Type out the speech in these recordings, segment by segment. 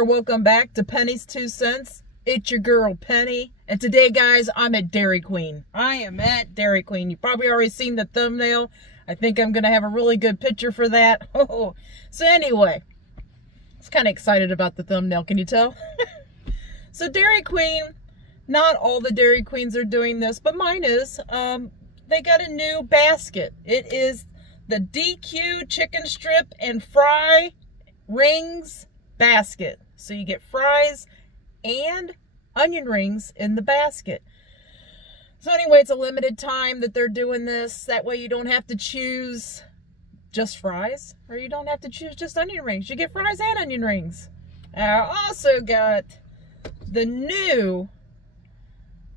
or welcome back to Penny's 2 Cents. It's your girl Penny, and today guys, I'm at Dairy Queen. I am at Dairy Queen. You've probably already seen the thumbnail. I think I'm gonna have a really good picture for that. Oh, so anyway, I was kind of excited about the thumbnail, can you tell? So Dairy Queen, not all the Dairy Queens are doing this, but mine is. They got a new basket. It is the DQ chicken strip and fry rings basket. So you get fries and onion rings in the basket. So anyway, it's a limited time that they're doing this. That way you don't have to choose just fries, or you don't have to choose just onion rings. You get fries and onion rings. I also got the new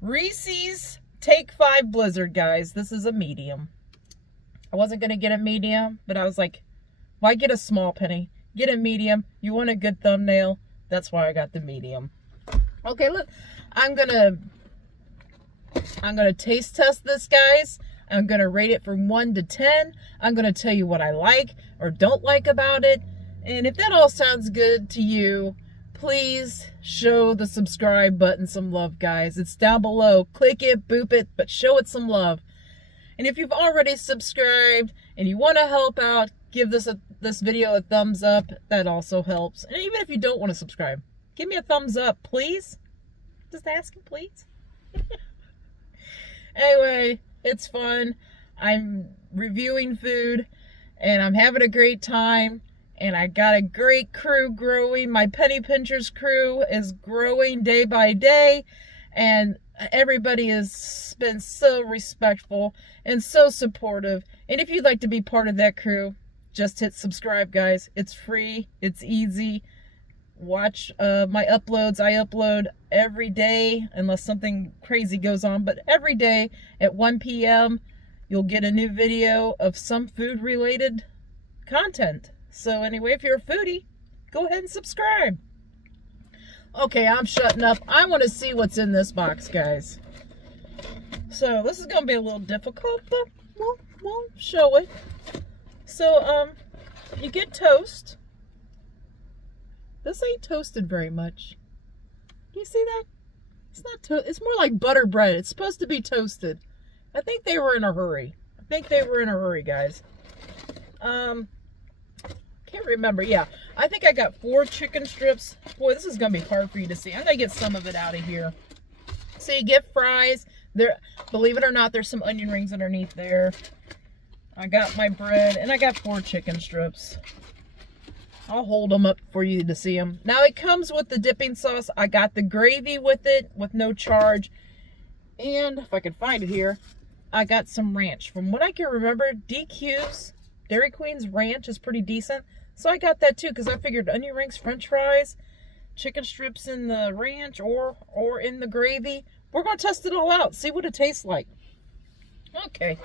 Reese's Take 5 Blizzard, guys. This is a medium. I wasn't going to get a medium, but I was like, why get a small, Penny? Get a medium. You want a good thumbnail. That's why I got the medium. Okay, look. I'm gonna taste test this, guys. I'm gonna rate it from 1 to 10. I'm gonna tell you what I like or don't like about it. And if that all sounds good to you, please show the subscribe button some love, guys. It's down below. Click it, boop it, but show it some love. And if you've already subscribed and you want to help out, give this video a thumbs up. That also helps. And even if you don't want to subscribe, give me a thumbs up, please. Just asking, please. Anyway, it's fun. I'm reviewing food, and I'm having a great time. And I got a great crew growing. My Penny Pinchers crew is growing day by day. And everybody has been so respectful and so supportive. And if you'd like to be part of that crew, just hit subscribe, guys. It's free. It's easy. Watch my uploads. I upload every day unless something crazy goes on. But every day at 1 p.m. you'll get a new video of some food-related content. So anyway, if you're a foodie, go ahead and subscribe. Okay, I'm shutting up. I want to see what's in this box, guys. So this is going to be a little difficult, but we'll show it. So, you get toast. This ain't toasted very much. Do you see that? It's not toast. It's more like butter bread. It's supposed to be toasted. I think they were in a hurry. Guys. Can't remember. Yeah, I think I got 4 chicken strips. Boy, this is gonna be hard for you to see. I'm gonna get some of it out of here. So you get fries. There, believe it or not, there's some onion rings underneath there. I got my bread, and I got 4 chicken strips. I'll hold them up for you to see them. Now it comes with the dipping sauce. I got the gravy with it, with no charge. And if I can find it here, I got some ranch. From what I can remember, DQ's, Dairy Queen's ranch is pretty decent. So I got that too, because I figured onion rings, french fries, chicken strips in the ranch or in the gravy. We're going to test it all out, see what it tastes like. Okay.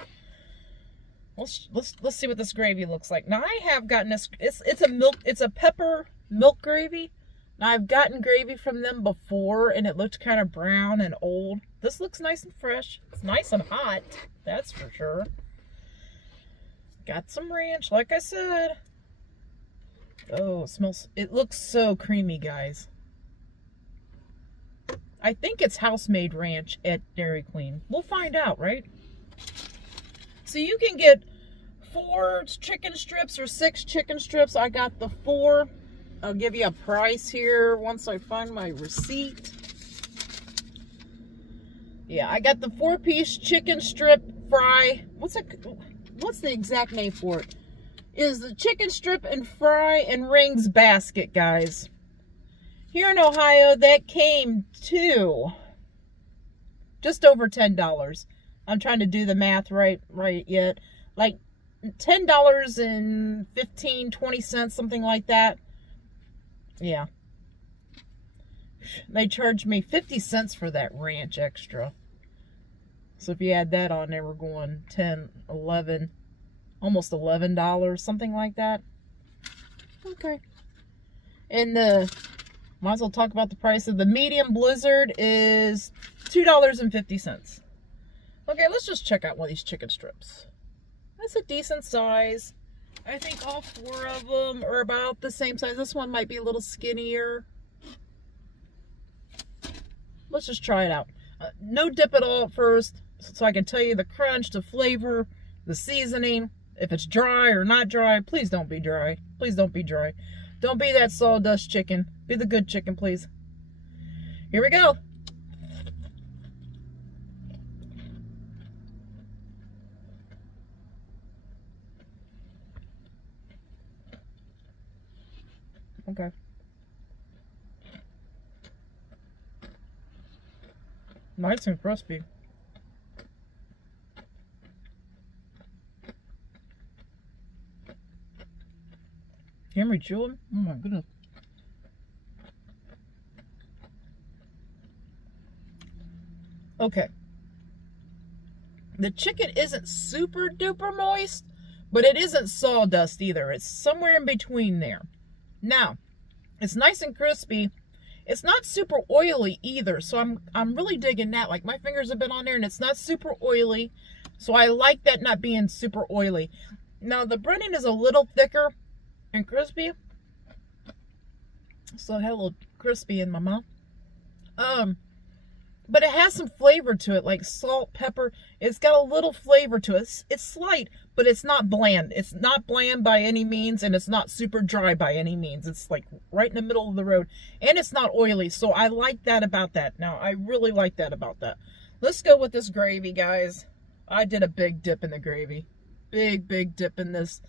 Let's see what this gravy looks like. Now I have gotten this, it's a pepper milk gravy. Now I've gotten gravy from them before and it looked kind of brown and old. This looks nice and fresh. It's nice and hot, that's for sure. Got some ranch, like I said. Oh, it looks so creamy, guys. I think it's house-made ranch at Dairy Queen. We'll find out, right? So you can get 4 chicken strips or 6 chicken strips. I got the 4. I'll give you a price here once I find my receipt. Yeah, I got the 4-piece chicken strip fry. What's the exact name for it? Is the chicken strip and fry and rings basket, guys. Here in Ohio, that came to just over $10. I'm trying to do the math right yet. Like $10.15, 20 cents, something like that. Yeah. They charged me 50 cents for that ranch extra. So if you add that on there, we're going 10, 11, almost $11, something like that. Okay. And might as well talk about the price of the medium Blizzard is $2.50. Okay, let's just check out one of these chicken strips. That's a decent size. I think all 4 of them are about the same size. This one might be a little skinnier. let's just try it out. No dip at all at first, so I can tell you the crunch, the flavor, the seasoning. If it's dry or not dry, please don't be dry. Please don't be dry. Don't be that sawdust chicken. Be the good chicken, please. Here we go. Okay. Nice and crispy. Henry chewing? Oh my goodness. Okay. The chicken isn't super duper moist, but it isn't sawdust either. It's somewhere in between there. Now, it's nice and crispy. It's not super oily either, so I'm really digging that. Like, my fingers have been on there, and it's not super oily, so I like that not being super oily. Now, the breading is a little thicker and crispy, so I had a little crispy in my mouth. But it has some flavor to it, like salt, pepper. It's got a little flavor to it. It's slight, but it's not bland. It's not bland by any means, and it's not super dry by any means. It's like right in the middle of the road, and it's not oily, so I like that about that. Now, I really like that about that. Let's go with this gravy, guys. I did a big dip in the gravy. Big dip in this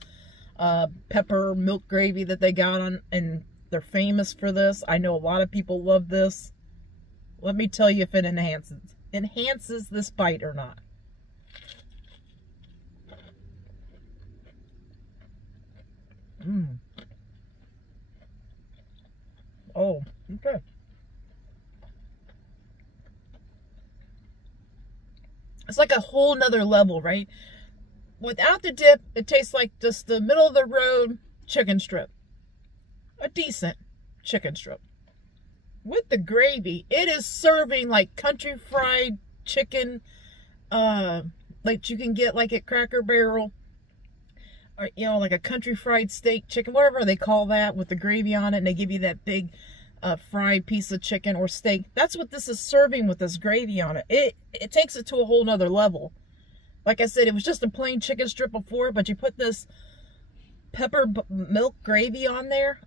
pepper milk gravy that they got on, and they're famous for this. I know a lot of people love this. Let me tell you if it enhances this bite or not. Oh, okay. It's like a whole nother level, right? Without the dip, it tastes like just the middle of the road chicken strip. A decent chicken strip. With the gravy, it is serving like country fried chicken, like you can get like at Cracker Barrel, or, you know, like a country fried steak chicken, whatever they call that, with the gravy on it, and they give you that big fried piece of chicken or steak. That's what this is serving with this gravy on it. It takes it to a whole nother level. Like I said, it was just a plain chicken strip before, but you put this pepper milk gravy on there.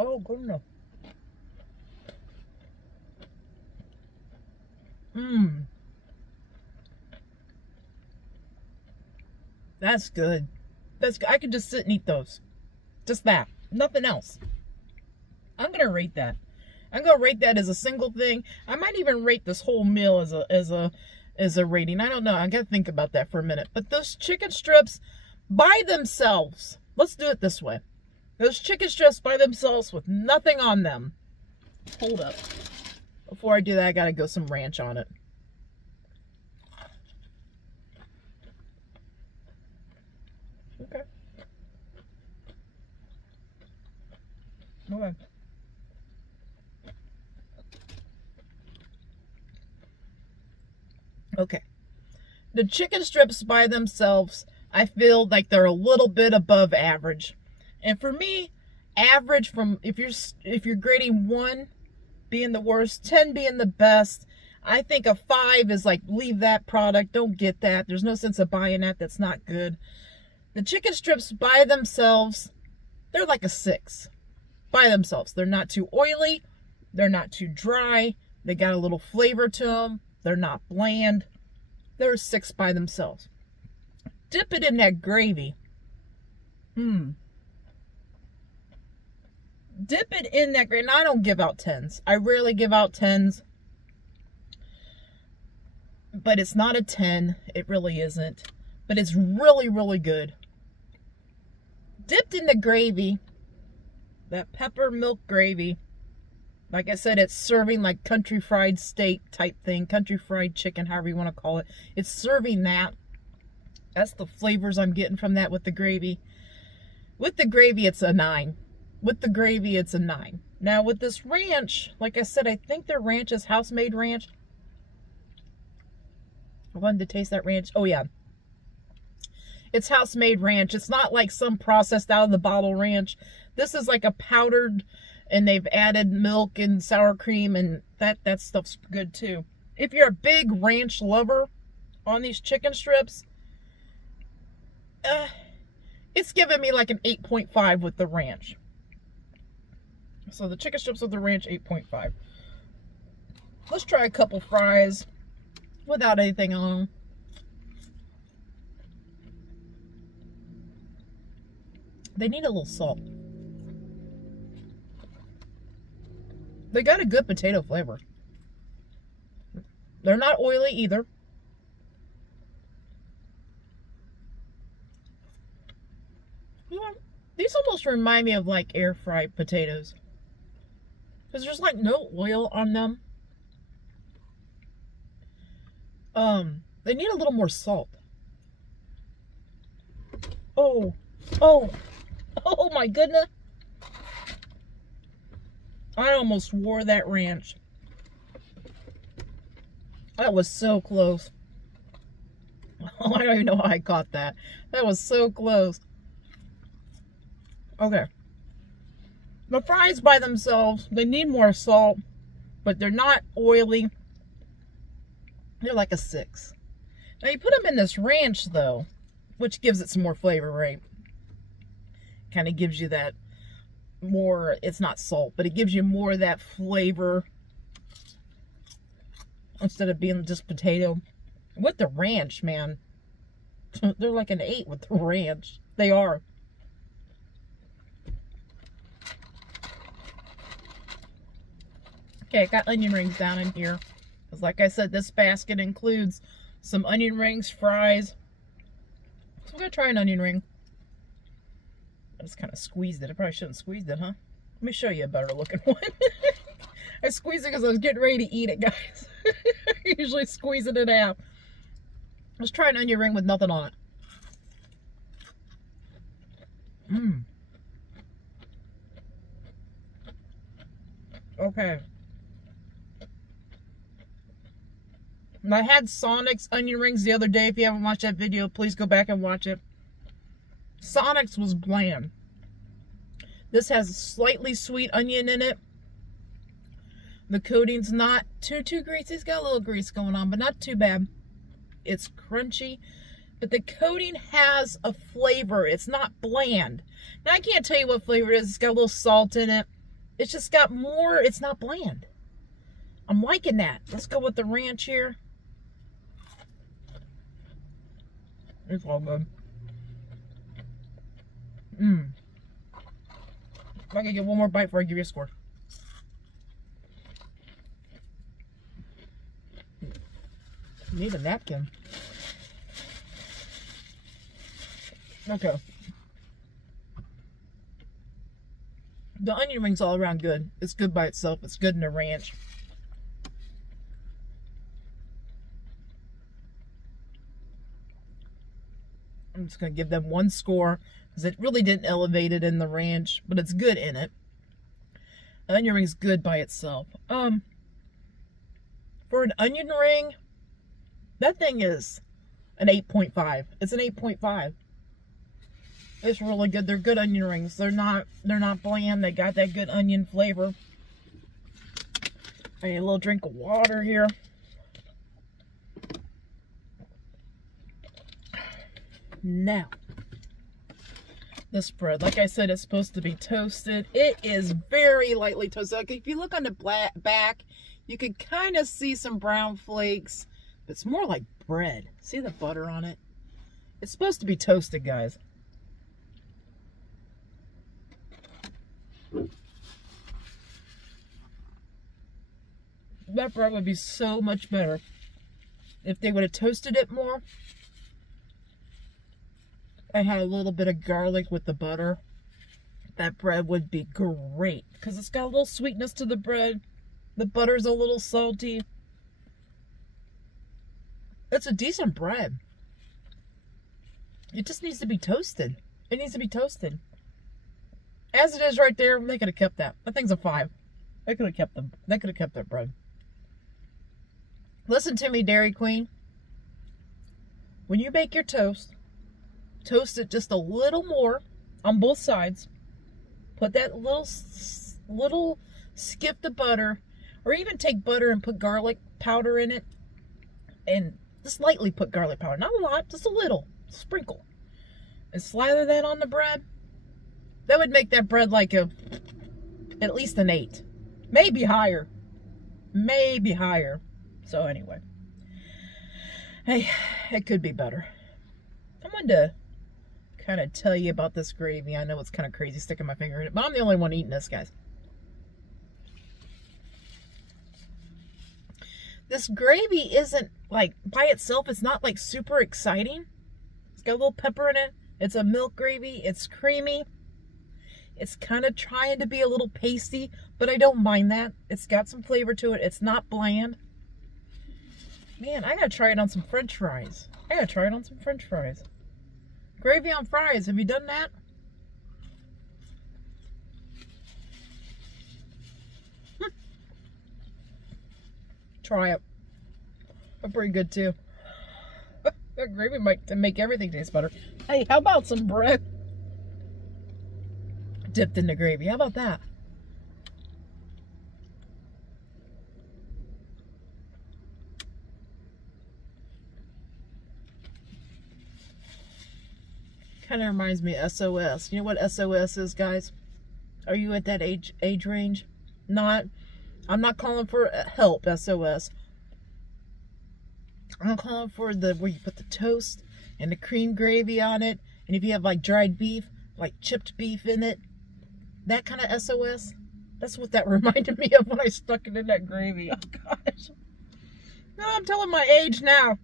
Oh, goodness. That's good. That's good. I could just sit and eat those. Just that. Nothing else. I'm going to rate that. I'm going to rate that as a single thing. I might even rate this whole meal as a rating. I don't know. I got to think about that for a minute. But those chicken strips by themselves, let's do it this way. Those chicken strips by themselves with nothing on them. Hold up. Before I do that, I gotta go some ranch on it. Okay. Okay. Okay. The chicken strips by themselves, I feel like they're a little bit above average. And for me, average, from if you're grading 1 being the worst, 10 being the best, I think a 5 is like, leave that product, don't get that. There's no sense of buying that. That's not good. The chicken strips by themselves, they're like a 6 by themselves. They're not too oily. They're not too dry. They got a little flavor to them. They're not bland. They're a 6 by themselves. Dip it in that gravy. Dip it in that gravy. And I don't give out 10s. I rarely give out 10s. But it's not a 10. It really isn't. But it's really, really good. Dipped in the gravy. That pepper milk gravy. Like I said, it's serving like country fried steak type thing. Country fried chicken, however you want to call it. It's serving that. That's the flavors I'm getting from that with the gravy. With the gravy, it's a 9. With the gravy, it's a 9. Now, with this ranch, like I said, I think their ranch is house-made ranch. I wanted to taste that ranch. Oh, yeah. It's house-made ranch. It's not like some processed out of the bottle ranch. This is like a powdered, And they've added milk and sour cream, and that stuff's good too. If you're a big ranch lover on these chicken strips, it's giving me like an 8.5 with the ranch. So the chicken strips with the ranch, 8.5. Let's try a couple fries without anything on them. They need a little salt. They got a good potato flavor. They're not oily either. You know, these almost remind me of like air fried potatoes. Because there's like no oil on them. They need a little more salt. Oh my goodness. I almost wore that ranch. That was so close. I don't even know how I caught that. That was so close. Okay. The fries by themselves, they need more salt, but they're not oily. They're like a 6. Now you put them in this ranch though, which gives it some more flavor, right? Kind of gives you that more, it's not salt, but it gives you more of that flavor instead of being just potato. With the ranch, man, they're like an 8 with the ranch. They are. Okay, I got onion rings down in here. Because like I said, this basket includes some onion rings, fries. So we're going to try an onion ring. I just kind of squeezed it. I probably shouldn't have squeezed it, huh? Let me show you a better looking one. I squeezed it because I was getting ready to eat it, guys. I usually squeeze it in half. Let's try an onion ring with nothing on it. Okay. And I had Sonic's onion rings the other day. If you haven't watched that video, please go back and watch it. Sonic's was bland. This has a slightly sweet onion in it. The coating's not too greasy. It's got a little grease going on, but not too bad. It's crunchy, but the coating has a flavor. It's not bland. Now, I can't tell you what flavor it is. It's got a little salt in it. It's just got more. It's not bland. I'm liking that. Let's go with the ranch here. It's all good. If I can get one more bite before I give you a score. Need a napkin. Okay. The onion ring's all around good. It's good by itself. It's good in the ranch. I'm just going to give them one score because it really didn't elevate it in the ranch, but it's good in it. The onion ring's good by itself. For an onion ring, that thing is an 8.5. It's an 8.5. It's really good. They're good onion rings. They're not bland. They got that good onion flavor. I need a little drink of water here. Now, this bread, like I said, it's supposed to be toasted. It is very lightly toasted. Like if you look on the back, you can kind of see some brown flakes. But it's more like bread. See the butter on it? It's supposed to be toasted, guys. That bread would be so much better if they would have toasted it more. I had a little bit of garlic with the butter. That bread would be great because it's got a little sweetness to the bread. The butter's a little salty. It's a decent bread. It just needs to be toasted. It needs to be toasted. As it is right there, they could have kept that. That thing's a 5. They could have kept them. They could have kept that bread. Listen to me, Dairy Queen. When you bake your toast, toast it just a little more on both sides. Put that little little, skip the butter, or even take butter and put garlic powder in it, and just lightly put garlic powder, not a lot, just a little, sprinkle, and slather that on the bread. That would make that bread like at least an 8, maybe higher, So anyway, hey, it could be better. I wanted to kind of tell you about this gravy. I know it's kind of crazy sticking my finger in it, but I'm the only one eating this, guys. This gravy isn't, like, by itself, it's not, like, super exciting. It's got a little pepper in it. It's a milk gravy. It's creamy. It's kind of trying to be a little pasty, but I don't mind that. It's got some flavor to it. It's not bland. Man, I gotta try it on some French fries. Gravy on fries. Have you done that? Try it. They're pretty good too. That gravy might make everything taste better. Hey, how about some bread dipped in the gravy? How about that? Kind of reminds me of SOS. You know what SOS is, guys? Are you at that age range? Not. I'm not calling for help, SOS. I'm calling for where you put the toast and the cream gravy on it. And if you have like dried beef, like chipped beef in it, that kind of SOS. That's what that reminded me of when I stuck it in that gravy. Oh gosh. No, I'm telling my age now.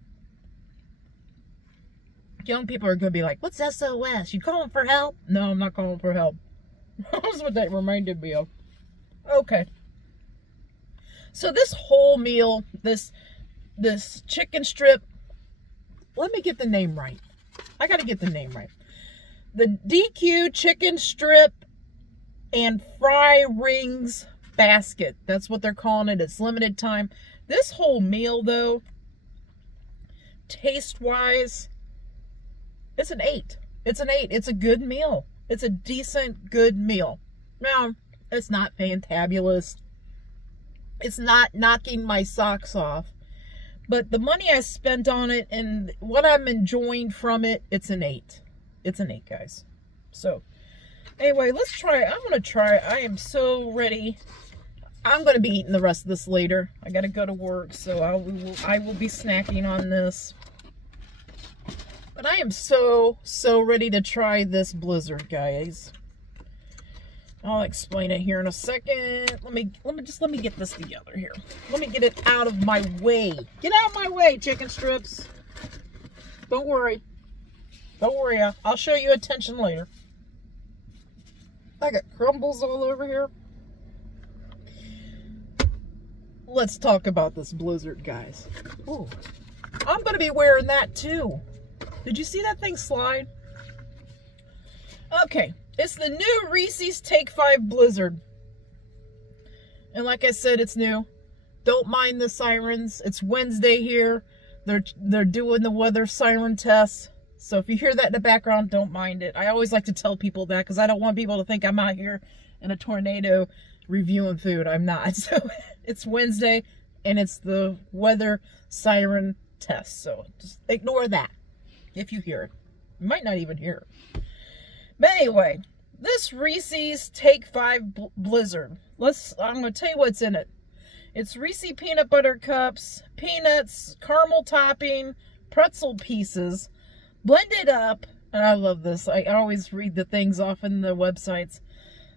Young people are going to be like, what's SOS? You calling for help? No, I'm not calling for help. That's what that reminded me of. Okay. So this whole meal, this chicken strip, let me get the name right. I got to get the name right. The DQ chicken strip and fry rings basket. That's what they're calling it. It's limited time. This whole meal, though, taste-wise, it's an 8. It's an 8. It's a good meal. It's a decent, good meal. Now, it's not fantabulous. It's not knocking my socks off. But the money I spent on it and what I'm enjoying from it, it's an 8. It's an 8, guys. So, anyway, let's try it. I'm going to try it. I am so ready. I'm going to be eating the rest of this later. I got to go to work, so I will be snacking on this. But I am so ready to try this Blizzard, guys. I'll explain it here in a second. Let me get this together here. Let me get it out of my way. Get out of my way, chicken strips. Don't worry. Don't worry. I'll show you attention later. I got crumbles all over here. Let's talk about this Blizzard, guys. Ooh. I'm going to be wearing that too. Did you see that thing slide? Okay. It's the new Reese's Take 5 Blizzard. And like I said, it's new. Don't mind the sirens. It's Wednesday here. They're doing the weather siren test. So if you hear that in the background, don't mind it. I always like to tell people that because I don't want people to think I'm out here in a tornado reviewing food. I'm not. So it's Wednesday and it's the weather siren test. So just ignore that if you hear it. You might not even hear it. But anyway, this Reese's Take 5 Blizzard. I'm going to tell you what's in it. It's Reese's peanut butter cups, peanuts, caramel topping, pretzel pieces, blended up, and I love this. I always read the things off in the websites.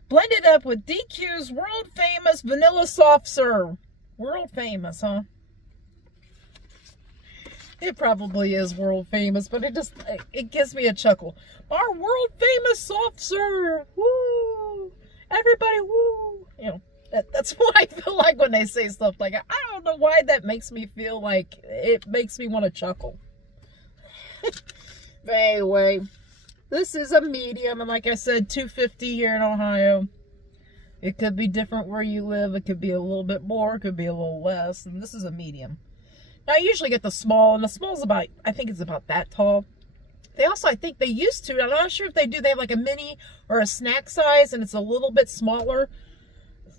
Blended up with DQ's world famous vanilla soft serve. World famous, huh? It probably is world famous, but it gives me a chuckle. Our world famous soft serve. Woo! Everybody, woo! You know, that's what I feel like when they say stuff like that. I don't know why that makes me feel like it makes me want to chuckle. But anyway, this is a medium, and like I said, $2.50 here in Ohio. It could be different where you live. It could be a little bit more. It could be a little less. And this is a medium. Now, I usually get the small, and the small's about, I think it's about that tall. They also, I think they used to, I'm not sure if they do, they have like a mini or a snack size, and it's a little bit smaller.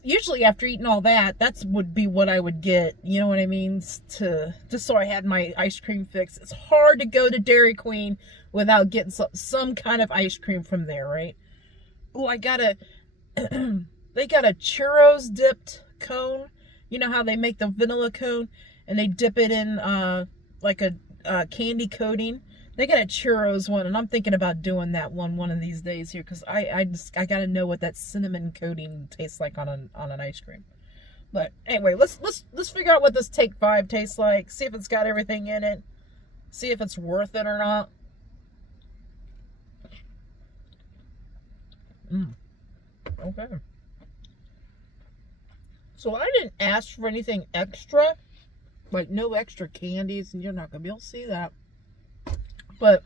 usually after eating all that, would be what I would get. You know what I mean? Just so I had my ice cream fix. It's hard to go to Dairy Queen without getting some kind of ice cream from there, right? Oh, they got a churros dipped cone. You know how they make the vanilla cone and they dip it in like a candy coating? They got a churros one, and I'm thinking about doing that one of these days here, because I gotta know what that cinnamon coating tastes like on an ice cream. But anyway, let's figure out what this Take 5 tastes like. See if it's got everything in it. See if it's worth it or not. Okay. So I didn't ask for anything extra, like no extra candies, and you're not gonna be able to see that. But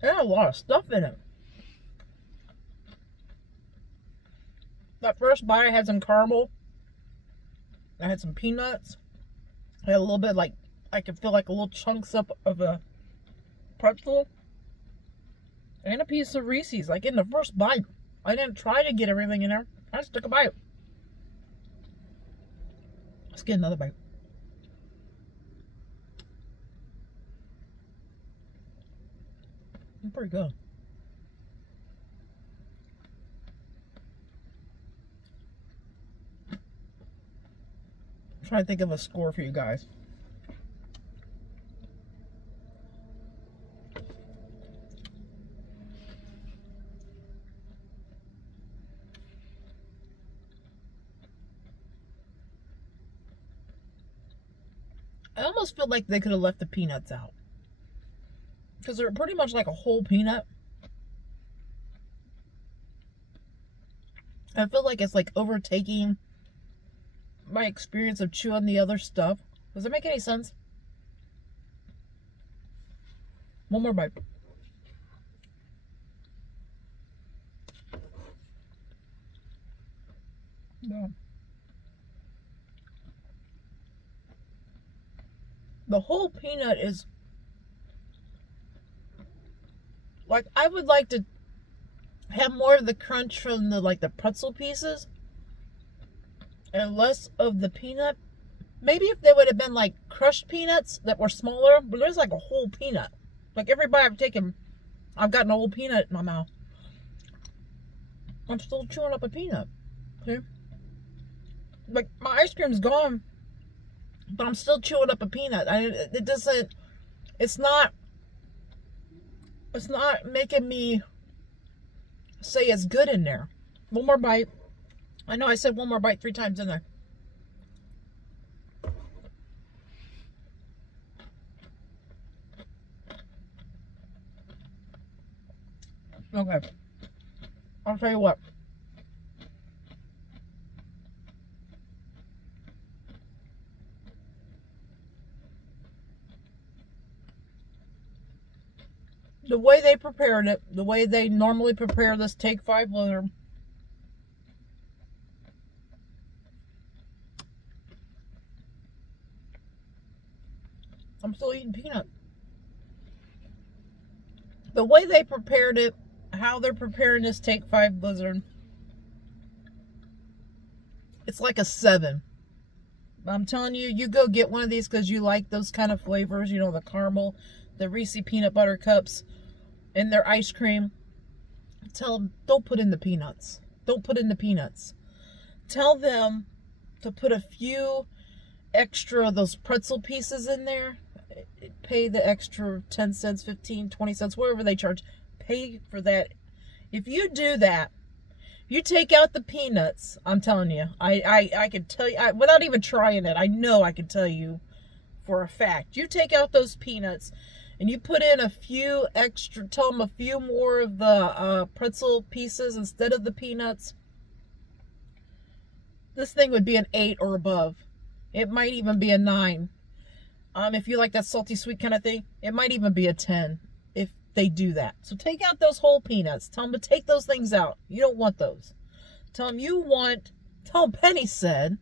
it had a lot of stuff in it. That first bite, I had some caramel. I had some peanuts. I had a little bit, like, I could feel like a little chunks up of a pretzel. And a piece of Reese's, like in the first bite. I didn't try to get everything in there. I just took a bite. Let's get another bite. Pretty good. I'm trying to think of a score for you guys. I almost feel like they could have left the peanuts out, because they're pretty much like a whole peanut. I feel like it's like overtaking my experience of chewing the other stuff. Does it make any sense? One more bite. No. The whole peanut is like, I would like to have more of the crunch from the pretzel pieces and less of the peanut. Maybe if they would have been like crushed peanuts that were smaller, but there's like a whole peanut. Like every bite I've taken, I've gotten a whole peanut in my mouth. I'm still chewing up a peanut. See? Like my ice cream's gone, but I'm still chewing up a peanut. It's not making me say it's good in there. One more bite. I know I said one more bite 3 times in there. Okay. I'll tell you what. The way they prepared it, the way they normally prepare this Take 5 Blizzard, I'm still eating peanut. The way they prepared it, how they're preparing this Take 5 Blizzard, it's like a 7. I'm telling you, you go get one of these because you like those kind of flavors, you know, the caramel, the Reese peanut butter cups, and their ice cream. Tell them, don't put in the peanuts. Don't put in the peanuts. Tell them to put a few extra of those pretzel pieces in there. Pay the extra 10 cents, 15, 20 cents, whatever they charge. Pay for that. If you do that, you take out the peanuts, I'm telling you, I can tell you, without even trying it, I know I can tell you for a fact. You take out those peanuts and you put in a few extra, tell them a few more of the pretzel pieces instead of the peanuts. This thing would be an 8 or above. It might even be a 9. If you like that salty sweet kind of thing, it might even be a 10 if they do that. So take out those whole peanuts. Tell them to take those things out. You don't want those. Tell them you want, tell Penny said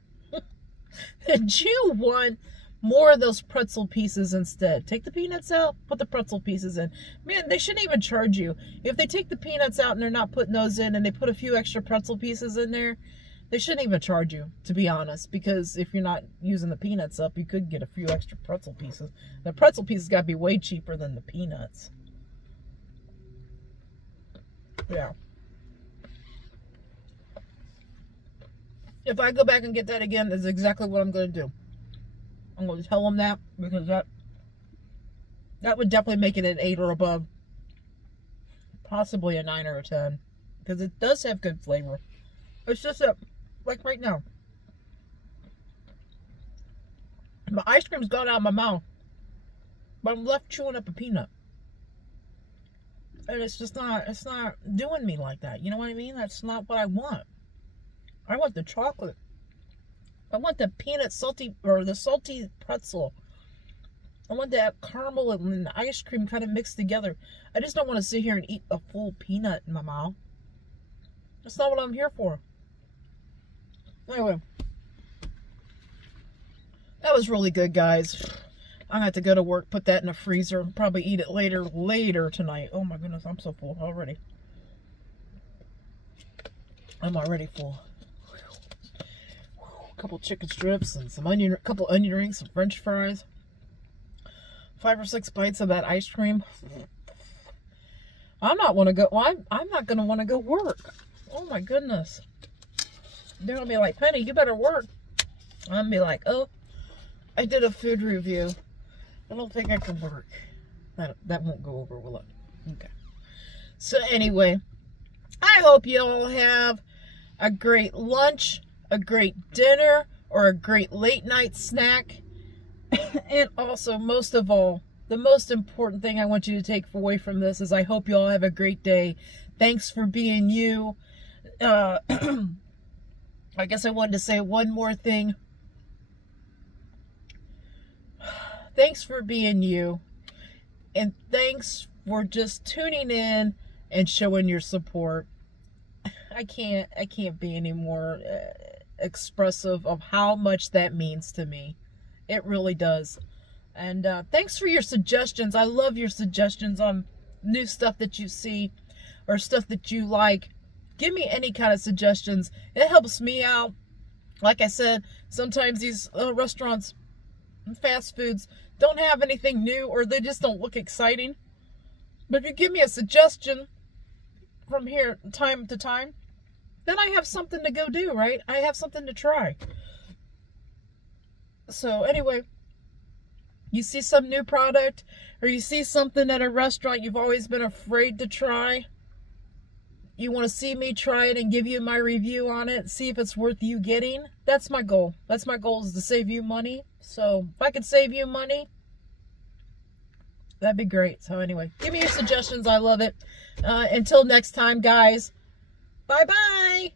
that you want more of those pretzel pieces instead. Take the peanuts out, put the pretzel pieces in. Man, they shouldn't even charge you. If they take the peanuts out and they're not putting those in and they put a few extra pretzel pieces in there, They shouldn't even charge you, to be honest, because if you're not using the peanuts up, you could get a few extra pretzel pieces. The pretzel pieces got to be way cheaper than the peanuts. Yeah. If I go back and get that again, that's exactly what I'm going to do. I'm going to tell them that, because that would definitely make it an 8 or above. Possibly a 9 or a 10. Because it does have good flavor. It's just that, like right now, my ice cream's gone out of my mouth, but I'm left chewing up a peanut. And it's just not, it's not doing me like that. You know what I mean? That's not what I want. I want the chocolate. I want the peanut salty, or the salty pretzel. I want that caramel and the ice cream kind of mixed together. I just don't want to sit here and eat a full peanut in my mouth. That's not what I'm here for. Anyway. That was really good, guys. I'm going to have to go to work, put that in the freezer. Probably eat it later tonight. Oh my goodness, I'm so full already. I'm already full. A couple chicken strips and some couple onion rings, some French fries. 5 or 6 bites of that ice cream. I'm not want to go. Well, I'm not going to want to go work. Oh my goodness. They're going to be like, Penny, you better work. I'm going to be like, oh, I did a food review. I don't think I can work. That won't go over, will it? Okay. So anyway, I hope you all have a great lunch, a great dinner, or a great late night snack. And also, most of all, the most important thing I want you to take away from this is I hope you all have a great day. Thanks for being you. I guess I wanted to say one more thing. Thanks for being you. And thanks for just tuning in and showing your support. I can't be any more expressive of how much that means to me. It really does. And thanks for your suggestions. I love your suggestions on new stuff that you see or stuff that you like. Give me any kind of suggestions. It helps me out. Like I said, sometimes these restaurants and fast foods don't have anything new, or they just don't look exciting. But if you give me a suggestion from here time to time, then I have something to go do, right? I have something to try. So anyway, you see some new product, or you see something at a restaurant you've always been afraid to try. You want to see me try it and give you my review on it, see if it's worth you getting. That's my goal. That's my goal, is to save you money. So if I could save you money, that'd be great. So anyway, give me your suggestions. I love it. Until next time, guys. Bye-bye.